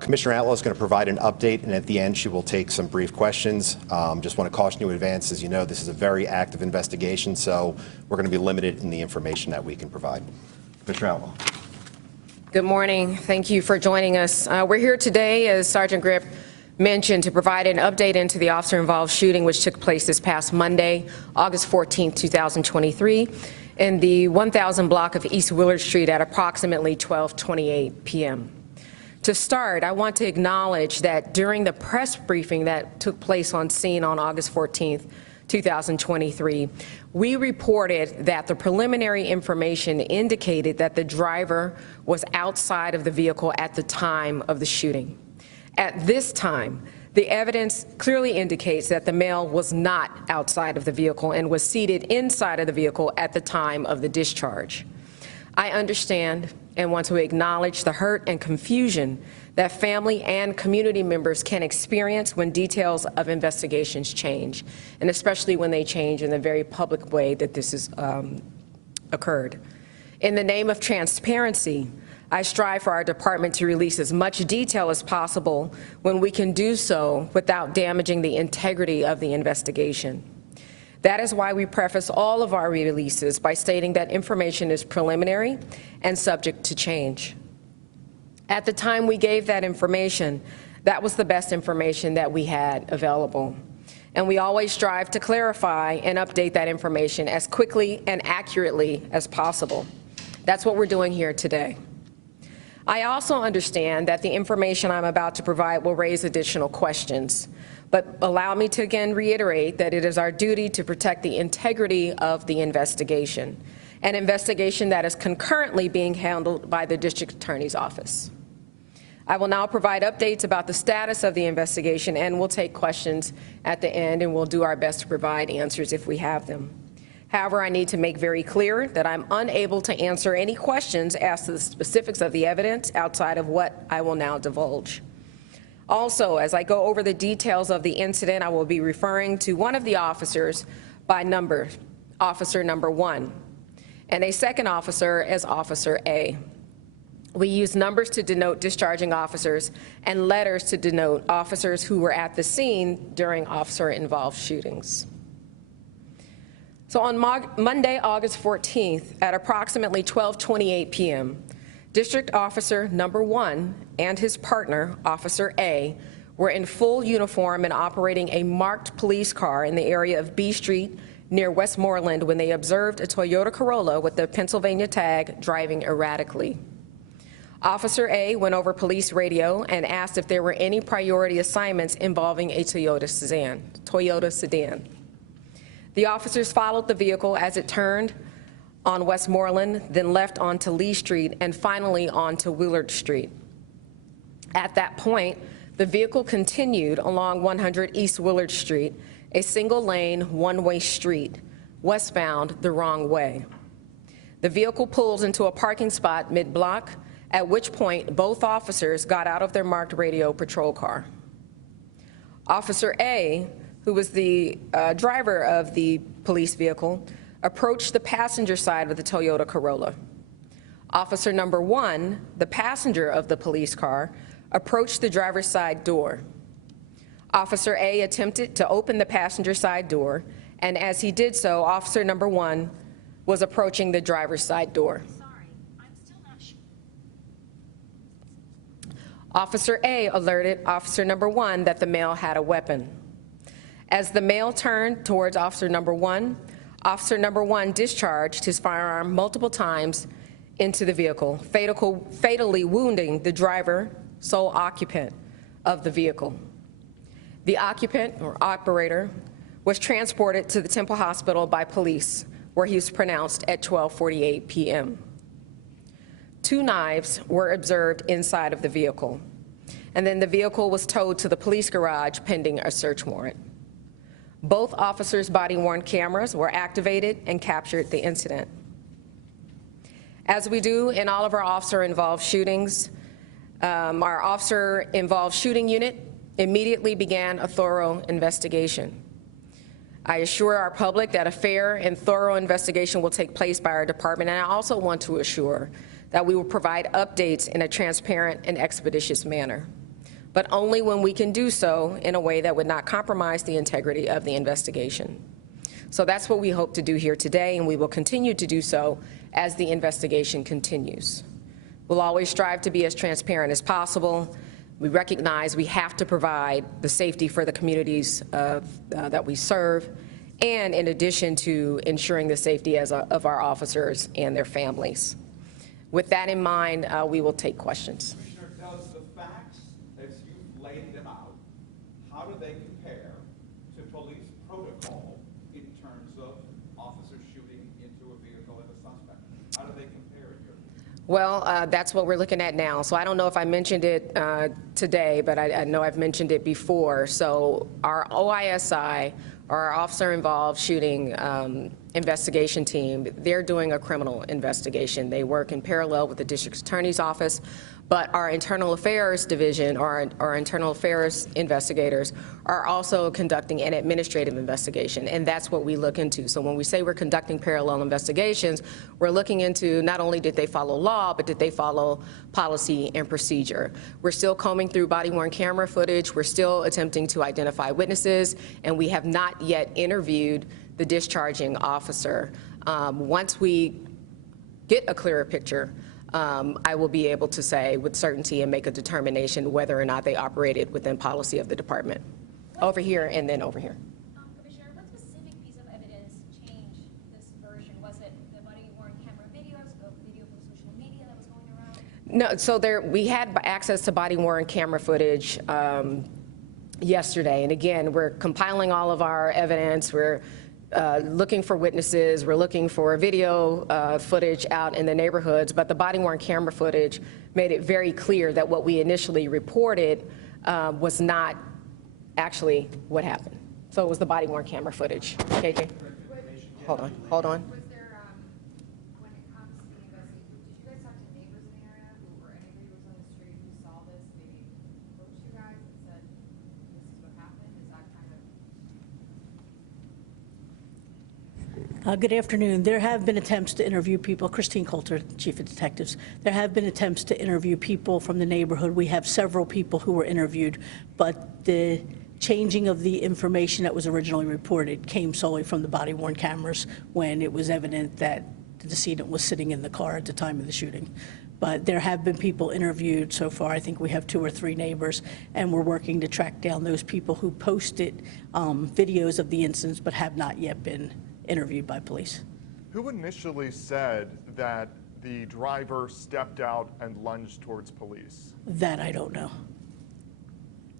Commissioner Outlaw is going to provide an update, and at the end she will take some brief questions. Just want to caution you in advance, as you know, this is a very active investigation, so we're going to be limited in the information that we can provide. Commissioner Outlaw. Good morning. Thank you for joining us. We're here today, as Sergeant Grip mentioned, to provide an update into the officer-involved shooting which took place this past Monday, August 14, 2023, in the 1000 block of East Willard Street at approximately 12:28 p.m. To start, I want to acknowledge that during the press briefing that took place on scene on August 14, 2023, we reported that the preliminary information indicated that the driver was outside of the vehicle at the time of the shooting. At this time, the evidence clearly indicates that the male was not outside of the vehicle and was seated inside of the vehicle at the time of the discharge. I understand and want to acknowledge the hurt and confusion that family and community members can experience when details of investigations change, and especially when they change in the very public way that this has occurred. In the name of transparency, I strive for our department to release as much detail as possible when we can do so without damaging the integrity of the investigation. That is why we preface all of our releases by stating that information is preliminary and subject to change. At the time we gave that information, that was the best information that we had available. And we always strive to clarify and update that information as quickly and accurately as possible. That's what we're doing here today. I also understand that the information I'm about to provide will raise additional questions, but allow me to again reiterate that it is our duty to protect the integrity of the investigation, an investigation that is concurrently being handled by the District Attorney's Office. I will now provide updates about the status of the investigation, and we'll take questions at the end, and we'll do our best to provide answers if we have them. However, I need to make very clear that I'm unable to answer any questions as to the specifics of the evidence outside of what I will now divulge. Also, as I go over the details of the incident, I will be referring to one of the officers by number, Officer Number 1, and a second officer as Officer A. We use numbers to denote discharging officers and letters to denote officers who were at the scene during officer-involved shootings. So on Monday, August 14th, at approximately 12:28 p.m., District Officer Number 1 and his partner, Officer A, were in full uniform and operating a marked police car in the area of B Street near Westmoreland when they observed a Toyota Corolla with the Pennsylvania tag driving erratically. Officer A went over police radio and asked if there were any priority assignments involving a Toyota sedan. The officers followed the vehicle as it turned on Westmoreland, then left onto Lee Street, and finally onto Willard Street. At that point, the vehicle continued along 100 East Willard Street, a single-lane, one-way street, westbound the wrong way. The vehicle pulls into a parking spot mid-block, at which point both officers got out of their marked radio patrol car. Officer A, who was the driver of the police vehicle, approached the passenger side of the Toyota Corolla. Officer Number 1, the passenger of the police car, approached the driver's side door. Officer A attempted to open the passenger side door, and as he did so, Officer Number 1 was approaching the driver's side door. Officer A alerted Officer Number 1 that the male had a weapon. As the male turned towards Officer Number 1, Officer Number 1 discharged his firearm multiple times into the vehicle, fatally wounding the driver, sole occupant of the vehicle. The occupant, or operator, was transported to the Temple Hospital by police, where he was pronounced at 12:48 p.m. 2 knives were observed inside of the vehicle, and then the vehicle was towed to the police garage pending a search warrant. Both officers' body-worn cameras were activated and captured the incident. As we do in all of our officer-involved shootings, our officer-involved shooting unit immediately began a thorough investigation. I assure our public that a fair and thorough investigation will take place by our department, and I also want to assure that we will provide updates in a transparent and expeditious manner, but only when we can do so in a way that would not compromise the integrity of the investigation. So that's what we hope to do here today, and we will continue to do so as the investigation continues. We'll always strive to be as transparent as possible. We recognize we have to provide the safety for the communities that we serve, and in addition to ensuring the safety of our officers and their families. With that in mind, we will take questions. Commissioner, does the facts, as you've laid them out, how do they compare to police protocol in terms of officers shooting into a vehicle and a suspect? How do they compare in your view? Well, that's what we're looking at now. So I don't know if I mentioned it today, but I know I've mentioned it before. So our OISI, or our officer-involved shooting investigation team, they're doing a criminal investigation. They work in parallel with the district attorney's office, but our internal affairs division, or our internal affairs investigators, are also conducting an administrative investigation, and that's what we look into. So when we say we're conducting parallel investigations, we're looking into not only did they follow law, but did they follow policy and procedure. We're still combing through body-worn camera footage. We're still attempting to identify witnesses, and we have not yet interviewed the discharging officer. Once we get a clearer picture, I will be able to say with certainty and make a determination whether or not they operated within policy of the department. Over here and then over here. Commissioner, what specific piece of evidence changed this version? Was it the body-worn camera videos, the video from social media that was going around? No, so we had access to body-worn camera footage yesterday, and again, we're compiling all of our evidence. We're looking for witnesses. We're looking for video footage out in the neighborhoods, but the body-worn camera footage made it very clear that what we initially reported was not actually what happened. So it was the body-worn camera footage. KJ? Hold on. Was there, when it comes to the investigation, did you guys talk to neighbors in the area or anybody who was on the street who saw this, maybe approached you guys and said, this is what happened? Is that kind of... Good afternoon. There have been attempts to interview people. Christine Coulter, Chief of Detectives. There have been attempts to interview people from the neighborhood. We have several people who were interviewed, but the changing of the information that was originally reported came solely from the body-worn cameras when it was evident that the decedent was sitting in the car at the time of the shooting. But there have been people interviewed so far. I think we have 2 or 3 neighbors, and we're working to track down those people who posted videos of the incidents but have not yet been interviewed by police. Who initially said that the driver stepped out and lunged towards police? That I don't know.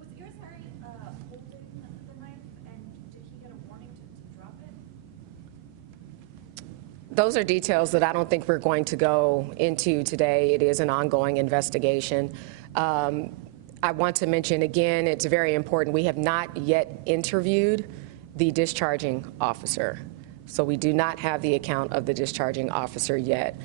Was Irizarry holding the knife, and did he get a warning to drop it? Those are details that I don't think we're going to go into today. It is an ongoing investigation. I want to mention again, it's very important, we have not yet interviewed the discharging officer. So we do not have the account of the discharging officer yet.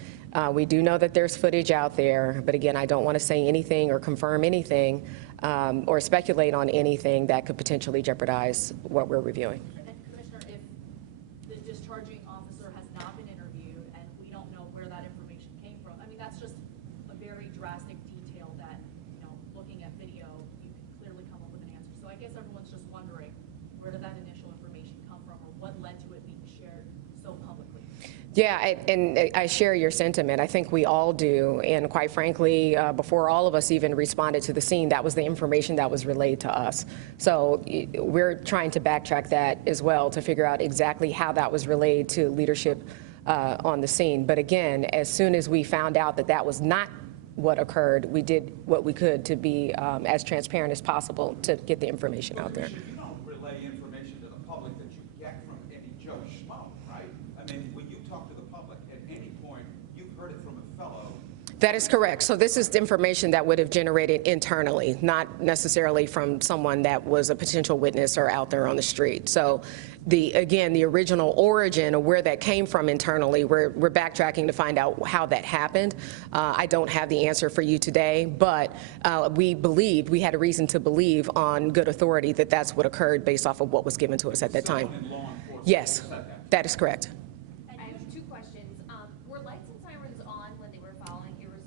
We do know that there's footage out there, but again, I don't want to say anything or confirm anything or speculate on anything that could potentially jeopardize what we're reviewing. And Commissioner, if the discharging officer has not been interviewed and we don't know where that information came from, I mean, that's just a very drastic detail that, you know, looking at video, you can clearly come up with an answer. So I guess everyone's just wondering, where did that initial information come from, or what led to it being shared so publicly? Yeah, and I share your sentiment. I think we all do. And quite frankly, before all of us even responded to the scene, that was the information that was relayed to us. So we're trying to backtrack that as well to figure out exactly how that was relayed to leadership on the scene. But again, as soon as we found out that that was not what occurred, we did what we could to be as transparent as possible to get the information out there. You don't relay information to the public that you get from any Joe Schmo, right? I mean, when you talk to the public, at any point, you've heard it from a fellow. That is correct. So this is information that would have generated internally, not necessarily from someone that was a potential witness or out there on the street. So again, the original origin of where that came from internally, we're backtracking to find out how that happened. I don't have the answer for you today, but we had a reason to believe on good authority that that's what occurred based off of what was given to us at that time. Someone in law enforcement Yes, said that is correct. I have 2 questions. Were lights and sirens on when they were following Irizarry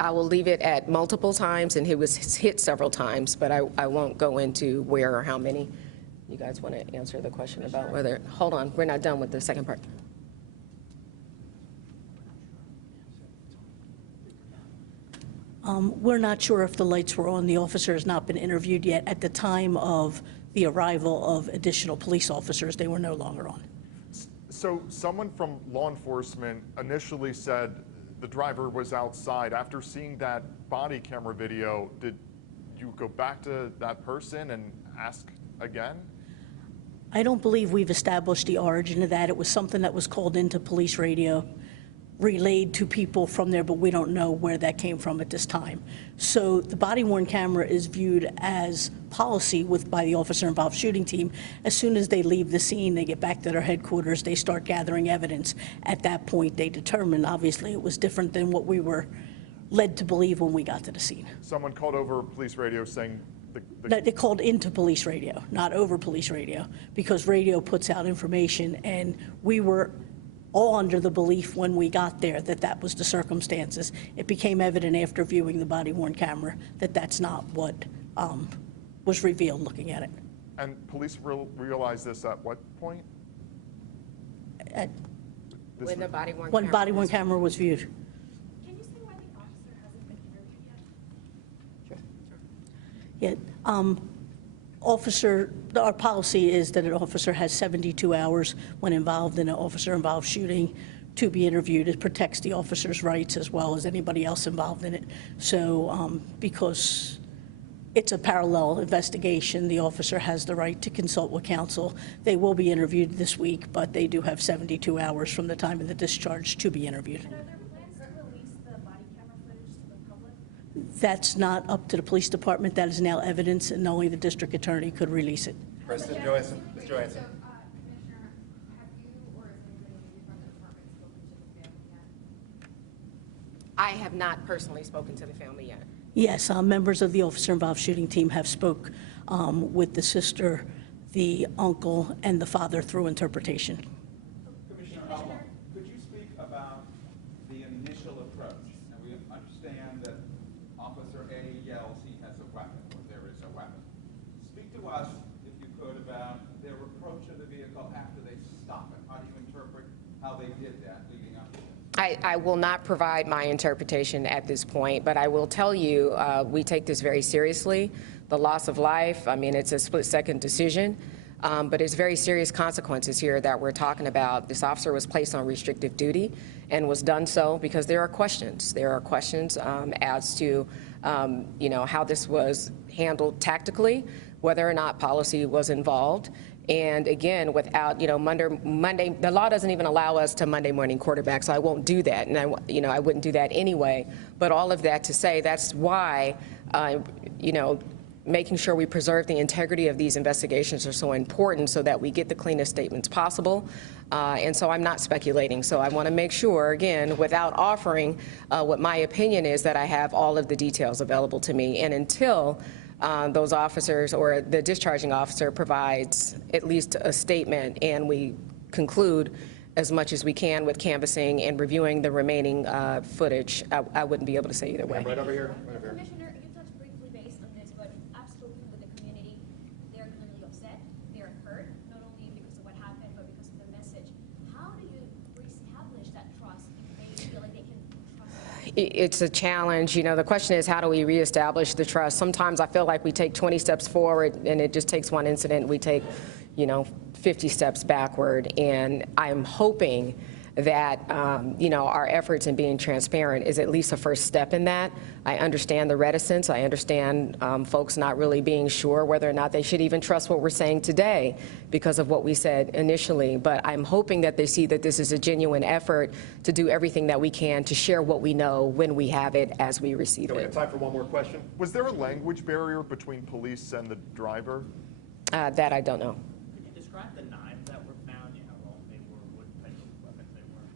I will leave it at multiple times, and he was hit several times, but I won't go into where or how many. You guys want to answer the question about whether, hold on, we're not done with the second part. We're not sure if the lights were on. The officer has not been interviewed yet. At the time of the arrival of additional police officers, they were no longer on. So someone from law enforcement initially said the driver was outside. After seeing that body camera video, did you go back to that person and ask again? I don't believe we've established the origin of that. It was something that was called into police radio, relayed to people from there, but we don't know where that came from at this time. So the body-worn camera is viewed as policy by the officer-involved shooting team. As soon as they leave the scene, they get back to their headquarters, they start gathering evidence. At that point, they determine, obviously, it was different than what we were led to believe when we got to the scene. Someone called over police radio saying No, they called into police radio, not over police radio, because radio puts out information, and we were all under the belief when we got there that that was the circumstances. It became evident after viewing the body-worn camera that that's not what was revealed looking at it. And police realized this at what point? When the body-worn When camera body-worn was- camera was viewed. Can you say why the officer hasn't been interviewed yet? Yeah, our policy is that an officer has 72 hours when involved in an officer-involved shooting to be interviewed. It protects the officer's rights as well as anybody else involved in it. So because it's a parallel investigation, the officer has the right to consult with counsel. They will be interviewed this week, but they do have 72 hours from the time of the discharge to be interviewed. And are there plans to release the body camera footage to the public? That's not up to the police department. That is now evidence, and only the district attorney could release it. President Johansson, Ms. Johansson. Commissioner, have you or has anybody maybe from the department spoken to the family yet? I have not personally spoken to the family yet. Yes, members of the officer-involved shooting team have spoke with the sister, the uncle, and the father through interpretation. Commissioner Alma, could you speak about the initial approach? And we understand that Officer A yells he has a weapon, or there is a weapon. Speak to us, if you could, about their approach of the vehicle after they stop it. How do you interpret how they did that leading up to it? I will not provide my interpretation at this point, but I will tell you we take this very seriously. The loss of life, I mean, it's a split-second decision, but it's very serious consequences here that we're talking about. This officer was placed on restrictive duty and was done so because there are questions. There are questions as to, how this was handled tactically, whether or not policy was involved. And again, without, Monday, the law doesn't even allow us to Monday morning quarterback, so I won't do that. And I wouldn't do that anyway. But all of that to say, that's why, making sure we preserve the integrity of these investigations are so important so that we get the cleanest statements possible. And so I'm not speculating. So I want to make sure, again, without offering what my opinion is, that I have all of the details available to me. And until those officers or the discharging officer provides at least a statement and we conclude as much as we can with canvassing and reviewing the remaining footage, I wouldn't be able to say either way. Right over here. Right over here. Commissioner, you touched briefly based on this, but I've spoken with the community. They're clearly upset. They're hurt, not only because of what happened, but because of the message. How do you reestablish that trust if they feel like they can trust you? It's a challenge. The question is, how do we reestablish the trust? Sometimes I feel like we take 20 steps forward and it just takes one incident. We take, 50 steps backward. And I'm hoping that, our efforts in being transparent is at least a first step in that. I understand the reticence. I understand folks not really being sure whether or not they should even trust what we're saying today because of what we said initially. But I'm hoping that they see that this is a genuine effort to do everything that we can to share what we know when we have it as we receive Do we have it. time for one more question? Was there a language barrier between police and the driver? That I don't know. Could you describe the knives that were found, how long they were, what type of weapons they were?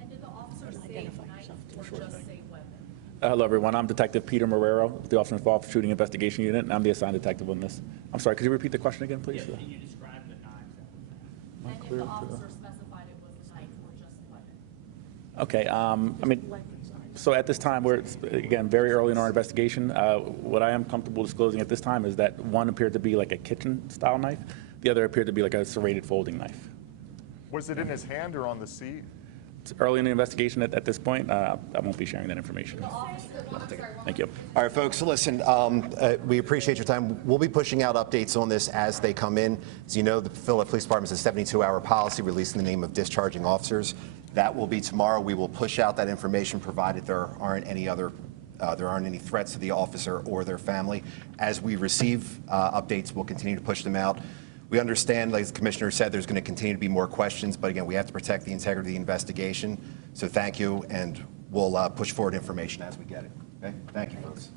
And did the officer say knife or just say weapon? Hello, everyone. I'm Detective Peter Marrero with the Officer Involved Shooting Investigation Unit, and I'm the assigned detective on this. I'm sorry, could you repeat the question again, please? Can you describe the knives that were found? And if the officer specified it was a knife or just a weapon? Okay, I mean, so at this time, we're, again, very early in our investigation. What I am comfortable disclosing at this time is that one appeared to be like a kitchen-style knife. The other appeared to be like a serrated folding knife. Was it in his hand or on the seat? It's early in the investigation at this point. I won't be sharing that information. Thank you. All right, folks, listen, we appreciate your time. We'll be pushing out updates on this as they come in. As you know, the Philadelphia Police Department has a 72-hour policy released in the name of discharging officers. That will be tomorrow. We will push out that information provided there aren't any threats to the officer or their family. As we receive updates, we'll continue to push them out. We understand, like the Commissioner said, there's going to continue to be more questions, but again, we have to protect the integrity of the investigation. So thank you, and we'll push forward information as we get it. Okay? Thank you, folks.